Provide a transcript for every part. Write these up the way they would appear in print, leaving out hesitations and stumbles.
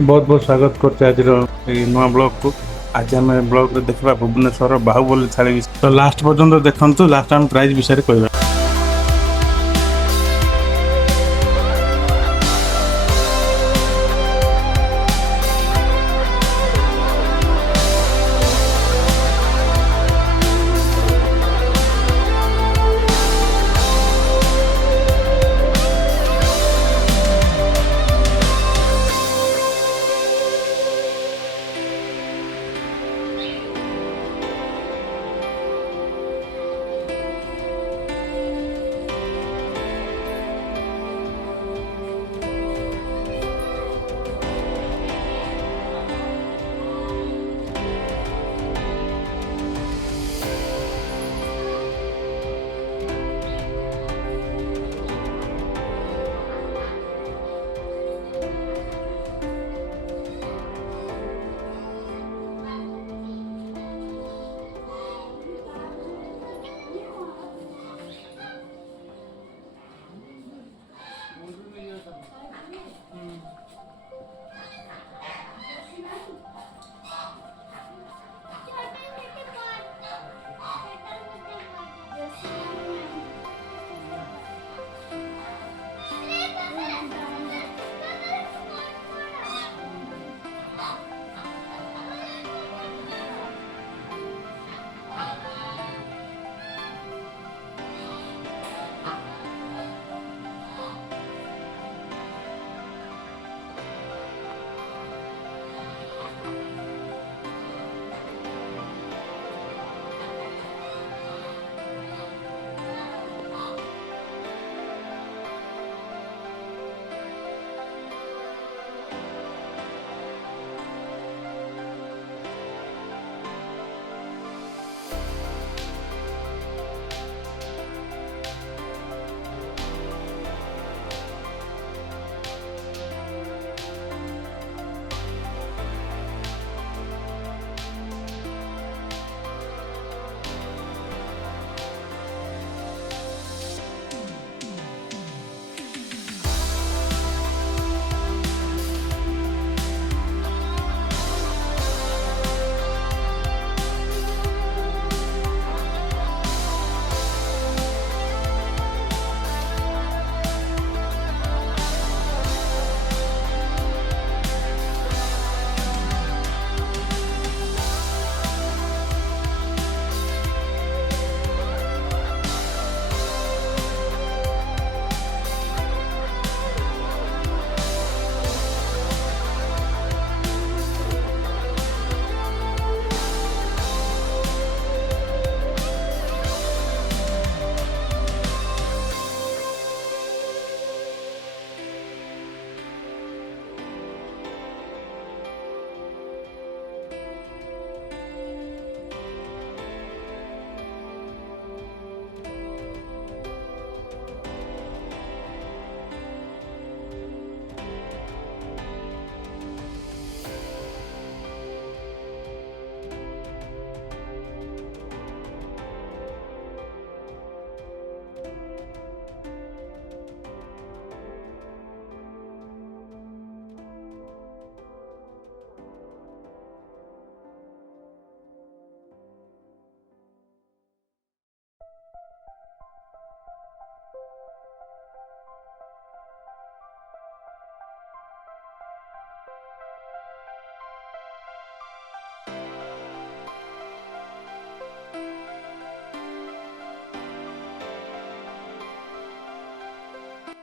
बहुत बहुत स्वागत करते आज नुआ ब्लॉग को। आज आम ब्लॉग देखा भुवनेश्वर बाहुबली थाली तो लास्ट पर्यंत देखु। लास्ट आम प्राइज विषय कहवा।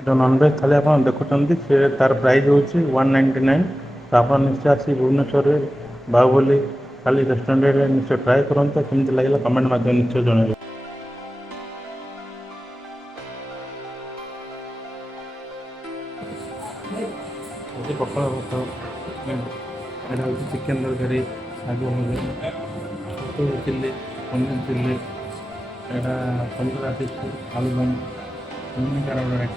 जो नॉनवेज थाली आप देखुं से तार प्राइस हूँ 199। तो आप निश्चय आसी भुवनेश्वर बाहुबली थाली रेस्टोरेंट निश्चय ट्राए करते केमती लगे कमेंट माध्यम निश्चय जनइबे। पखाड़ भात यहाँ हूँ चिकेन तरकारी शाग भजा छतु चिल्ली पनीर चिल्ली यहाँ तंदूर आसी आलूदम कार यहाँ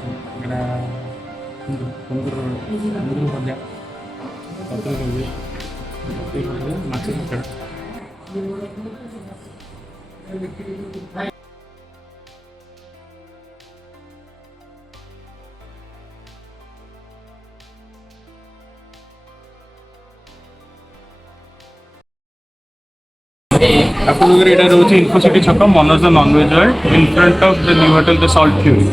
तंदूर भजा पत्र कोबी माछ पकड़ा। ଆପଣଙ୍କର ଏଇଟା ରହୁଛି ଇନଫୋସିଟି ଛକ Manoj nonveg world in front of the new hotel the salt fury.